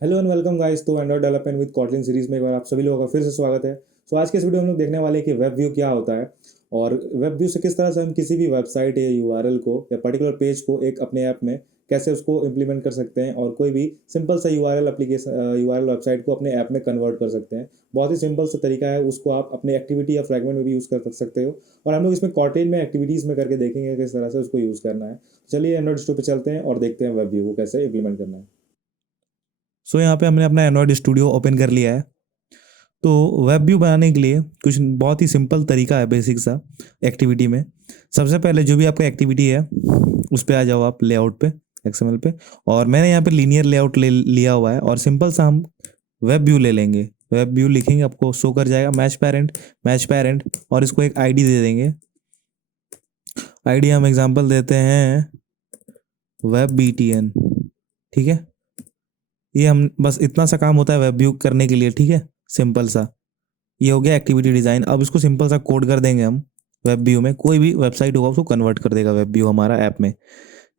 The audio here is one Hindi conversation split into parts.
Hello and welcome guys. तो android development with Kotlin series में एक बार आप सभी लोगों का फिर से स्वागत है। सो आज के इस वीडियो में हम लोग देखने वाले हैं कि वेब व्यू क्या होता है और वेब व्यू से किस तरह से हम किसी भी वेबसाइट या यूआरएल को या पर्टिकुलर पेज को एक अपने ऐप में कैसे उसको इम्प्लीमेंट कर सकते हैं और कोई भी सिंपल सा यूआरएल एप्लीकेशन यूआरएल वेबसाइट को अपने ऐप में कन्वर्ट कर सकते हैं। बहुत ही सिंपल सा तरीका है, उसको आप अपने एक्टिविटी या फ्रैगमेंट में भी यूज़ कर सकते हो और हम लोग इसमें कॉटलिन में एक्टिविटीज़ में करके देखेंगे किस तरह से उसको यूज़ करना है। चलिए एंड्रॉइड स्टूडियो पे चलते हैं और देखते हैं वेब व्यू को कैसे इम्प्लीमेंट करना है। यहाँ पे हमने अपना एंड्रॉयड स्टूडियो ओपन कर लिया है। तो वेब व्यू बनाने के लिए कुछ बहुत ही सिंपल तरीका है, बेसिक सा एक्टिविटी में। सबसे पहले जो भी आपका एक्टिविटी है उस पर आ जाओ आप लेआउट पे, एक्सएमएल पे। और मैंने यहाँ पे लीनियर लेआउट ले लिया हुआ है और सिंपल सा हम वेब व्यू ले लेंगे। वेब व्यू लिखेंगे, आपको शो कर जाएगा मैच पेरेंट, और इसको एक आईडी दे देंगे। आईडी हम एग्जांपल देते हैं वेब बीटीएन। ठीक है, ये हम बस इतना सा काम होता है वेब व्यू करने के लिए। ठीक है, सिंपल सा ये हो गया एक्टिविटी डिज़ाइन। अब इसको सिंपल सा कोड कर देंगे हम वेब व्यू में। कोई भी वेबसाइट होगा उसको कन्वर्ट कर देगा वेब व्यू हमारा ऐप में,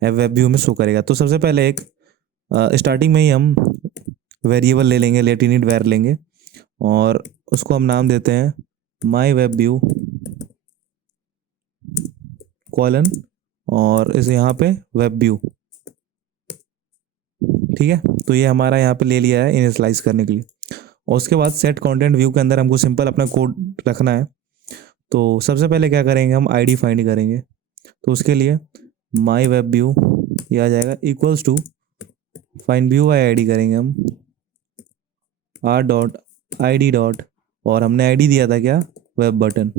ऐप वेब व्यू में शो करेगा। तो सबसे पहले एक स्टार्टिंग में ही हम वेरिएबल ले लेंगे, लेट इनिट वेर लेंगे और उसको हम नाम देते हैं माई वेब व्यू कॉलन, और इस यहाँ पे वेब व्यू। ठीक है, तो ये हमारा यहाँ पे ले लिया है इनिशियलाइज करने के लिए। और उसके बाद सेट कंटेंट व्यू के अंदर हमको सिंपल अपना कोड रखना है। तो सबसे पहले क्या करेंगे, हम आईडी फाइंड करेंगे। तो उसके लिए माई वेब व्यू ये आ जाएगा equals to find view by ID करेंगे हम R dot I D dot, और हमने आईडी दिया था क्या, वेब बटन।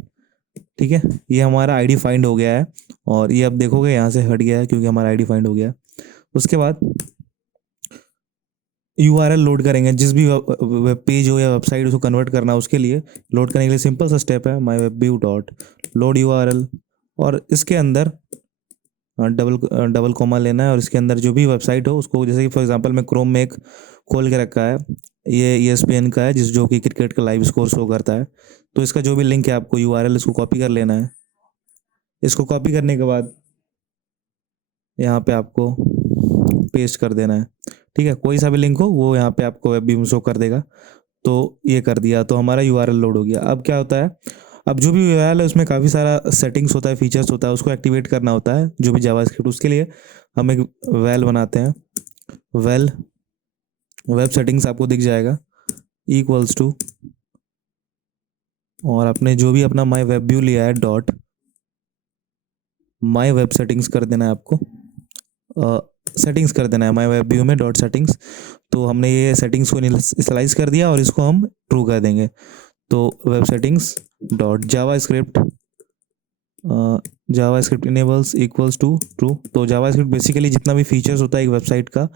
ठीक है, ये हमारा आईडी फाइंड हो गया है और ये अब देखोगे यहाँ से हट गया है क्योंकि हमारा आईडी फाइंड हो गया है। उसके बाद यूआरएल लोड करेंगे, जिस भी वेब पेज हो या वेबसाइट उसको कन्वर्ट करना है उसके लिए लोड करने के लिए सिंपल सा स्टेप है माई web view dot load URL. और इसके अंदर डबल कॉमा लेना है और इसके अंदर जो भी वेबसाइट हो उसको, जैसे कि फॉर एग्जांपल मैं क्रोम में एक खोल के रखा है, ये ESPN का है जिस जो कि क्रिकेट का लाइव स्कोर शो करता है। तो इसका जो भी लिंक है आपको यूआरएल इसको कॉपी कर लेना है। इसको कॉपी करने के बाद यहाँ पे आपको पेस्ट कर देना है। ठीक है, कोई सा भी लिंक हो वो यहाँ पे आपको वेब व्यू में शो कर देगा। तो ये कर दिया तो हमारा यूआरएल लोड हो गया। अब क्या होता है, अब जो भी यूआरएल है उसमें काफ़ी सारा सेटिंग्स होता है, फीचर्स होता है, उसको एक्टिवेट करना होता है जो भी जावास्क्रिप्ट। उसके लिए हम एक वेल बनाते हैं। वेल वेब सेटिंग्स आपको दिख जाएगा इक्वल्स टू, और अपने जो भी अपना माई वेब व्यू लिया है डॉट माई वेब सेटिंग्स कर देना है आपको। सेटिंग्स कर देना है माई वेब व्यू में डॉट सेटिंग्स। तो हमने ये सेटिंग्स को इनिशियलाइज कर दिया और इसको हम ट्रू कर देंगे। तो web settings dot JavaScript enables equals to true. तो जावा स्क्रिप्ट बेसिकली जितना भी फीचर्स होता है एक वेबसाइट का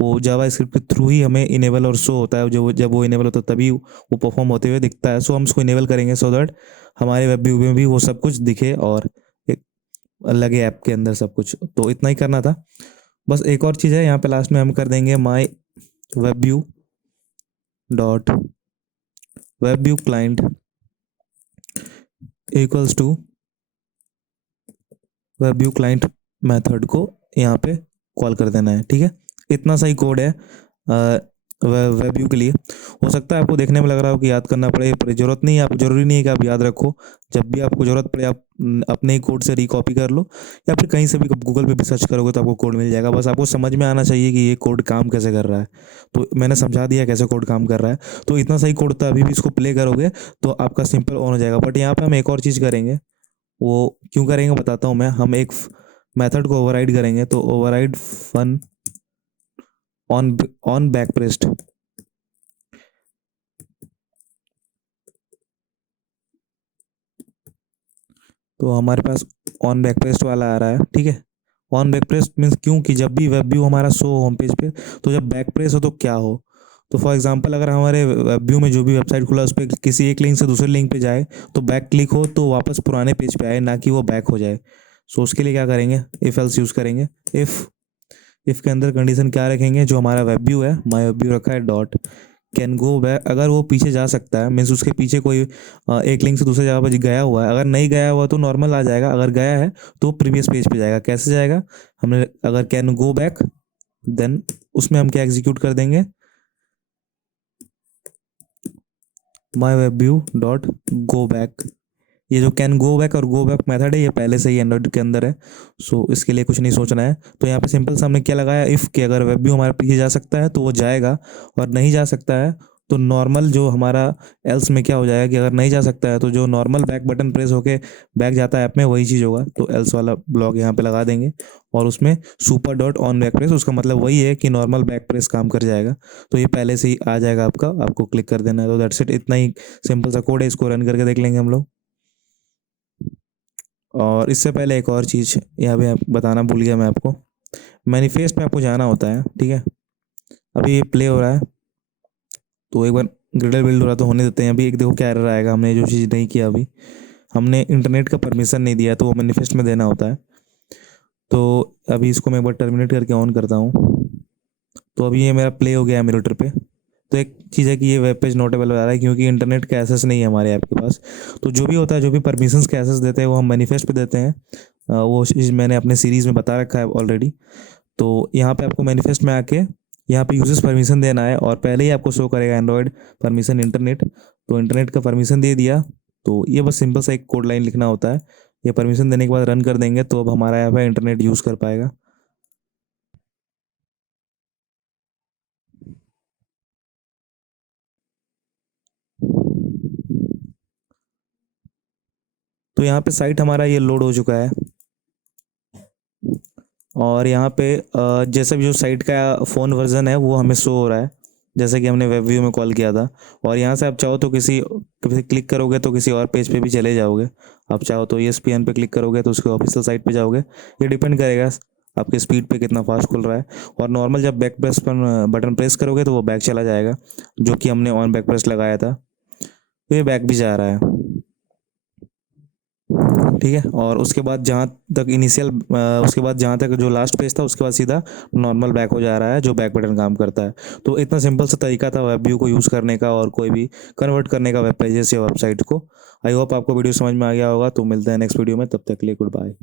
वो जावा स्क्रिप्ट के थ्रू ही हमें इनेबल और शो होता है। जो जब वो इनेबल होता है तभी वो परफॉर्म होते हुए दिखता है। सो हम उसको इनेबल करेंगे सो दैट हमारे वेब व्यू में भी वो सब कुछ दिखे और एक लगे ऐप के अंदर सब कुछ। तो इतना ही करना था। बस एक और चीज़ है, यहाँ पे लास्ट में हम कर देंगे my web view dot web view client equals to web view client method को यहाँ पे कॉल कर देना है। ठीक है, इतना सही कोड है वेब व्यू के लिए। हो सकता है आपको देखने में लग रहा हो कि याद करना पड़े, पर जरूरत नहीं है। आप जरूरी नहीं है कि आप याद रखो। जब भी आपको ज़रूरत पड़े आप अपने ही कोड से रिकॉपी कर लो या फिर कहीं से भी गूगल पे भी सर्च करोगे तो आपको कोड मिल जाएगा। बस आपको समझ में आना चाहिए कि ये कोड काम कैसे कर रहा है। तो मैंने समझा दिया कैसे कोड काम कर रहा है। तो इतना सही कोड था, अभी भी इसको प्ले करोगे तो आपका सिंपल ऑन हो जाएगा। बट यहाँ पे हम एक और चीज़ करेंगे, वो क्यों करेंगे बताता हूँ मैं। हम एक मेथड को ओवरराइड करेंगे। तो override fun on on back pressed. तो हमारे पास ऑन बैक प्रेस्ड वाला आ रहा है। ठीक है, ऑन बैक प्रेस मीन्स क्यों कि जब भी वेब व्यू हमारा शो हो होम पेज पे तो जब बैक प्रेस हो तो क्या हो। तो फॉर एग्जांपल अगर हमारे वेब व्यू में जो भी वेबसाइट खुला उस पर किसी एक लिंक से दूसरे लिंक पे जाए तो बैक क्लिक हो तो वापस पुराने पेज पे आए, ना कि वो बैक हो जाए। सो उसके लिए क्या करेंगे, इफ एल्स यूज़ करेंगे। इफ़ के अंदर कंडीशन क्या रखेंगे, जो हमारा वेब व्यू है माई वेब व्यू रखा है डॉट कैन गो बैक। अगर वो पीछे जा सकता है मीन्स उसके पीछे कोई एक लिंक से दूसरे जगह पर गया हुआ है। अगर नहीं गया हुआ तो नॉर्मल आ जाएगा, अगर गया है तो प्रीवियस पेज पे जाएगा। कैसे जाएगा, हमने अगर कैन गो बैक देन उसमें हम क्या एग्जीक्यूट कर देंगे, mywebview.goback। ये जो कैन गो बैक और गो बैक मेथड है ये पहले से ही एंड्रॉइड के अंदर है। सो इसके लिए कुछ नहीं सोचना है। तो यहाँ पे सिंपल सा हमने क्या लगाया, इफ़ कि अगर वेब व्यू हमारे पीछे जा सकता है तो वो जाएगा, और नहीं जा सकता है तो नॉर्मल जो हमारा एल्स में क्या हो जाएगा कि अगर नहीं जा सकता है तो जो नॉर्मल बैक बटन प्रेस होके बैक जाता है ऐप में वही चीज़ होगा। तो एल्स वाला ब्लॉक यहाँ पे लगा देंगे और उसमें super dot on back press, उसका मतलब वही है कि नॉर्मल बैक प्रेस काम कर जाएगा। तो ये पहले से ही आ जाएगा आपका, आपको क्लिक कर देना है। तो दैट्स इट, इतना ही सिंपल सा कोड है, इसको रन करके देख लेंगे हम लोग। और इससे पहले एक और चीज़ यहाँ पे बताना भूल गया मैं आपको, मैनिफेस्ट में आपको जाना होता है, ठीक है। अभी ये प्ले हो रहा है तो एक बार ग्रिडल बिल्ड हो रहा तो होने देते हैं। अभी एक देखो क्या एरर आएगा, हमने जो चीज़ नहीं किया, अभी हमने इंटरनेट का परमिशन नहीं दिया तो वो मैनिफेस्ट में देना होता है। तो अभी इसको मैं एक बार टर्मिनेट करके ऑन करता हूँ। तो अभी ये मेरा प्ले हो गया है एमुलेटर पे। तो एक चीज़ है कि ये वेब पेज नोटेबल आ रहा है क्योंकि इंटरनेट का एक्सेस नहीं है हमारे ऐप के पास। तो जो भी होता है, जो भी परमिशंस के एक्सेस देते हैं वो हम मैनिफेस्ट पे देते हैं। वो चीज़ मैंने अपने सीरीज़ में बता रखा है ऑलरेडी। तो यहाँ पे आपको मैनिफेस्ट में आके यहाँ पे यूजर्स परमिशन देना है, और पहले ही आपको शो करेगा एंड्रॉयड परमिशन इंटरनेट। तो इंटरनेट का परमिशन दे दिया। तो ये बस सिंपल सा एक कोड लाइन लिखना होता है। ये परमिशन देने के बाद रन कर देंगे तो अब हमारा ऐप है इंटरनेट यूज़ कर पाएगा। तो यहाँ पे साइट हमारा ये लोड हो चुका है, और यहाँ पे जैसे भी जो साइट का फ़ोन वर्जन है वो हमें शो हो रहा है, जैसे कि हमने वेब व्यू में कॉल किया था। और यहाँ से आप चाहो तो किसी किसी क्लिक करोगे तो किसी और पेज पे भी चले जाओगे। आप चाहो तो ESPN पे क्लिक करोगे तो उसके ऑफिशियल साइट पे जाओगे। ये डिपेंड करेगा आपके स्पीड पे कितना फास्ट खुल रहा है। और नॉर्मल जब बैक प्रेस पर बटन प्रेस करोगे तो वो बैक चला जाएगा, जो कि हमने ऑन बैक प्रेस लगाया था। तो ये बैक भी जा रहा है, ठीक है। और उसके बाद जहाँ तक इनिशियल, उसके बाद जहाँ तक जो लास्ट पेज था उसके बाद सीधा नॉर्मल बैक हो जा रहा है, जो बैक बटन काम करता है। तो इतना सिंपल सा तरीका था वेब व्यू को यूज़ करने का और कोई भी कन्वर्ट करने का वेब पेजेस या वेबसाइट को। आई होप आपको वीडियो समझ में आ गया होगा। तो मिलते हैं नेक्स्ट वीडियो में, तब तक के लिए गुड बाय।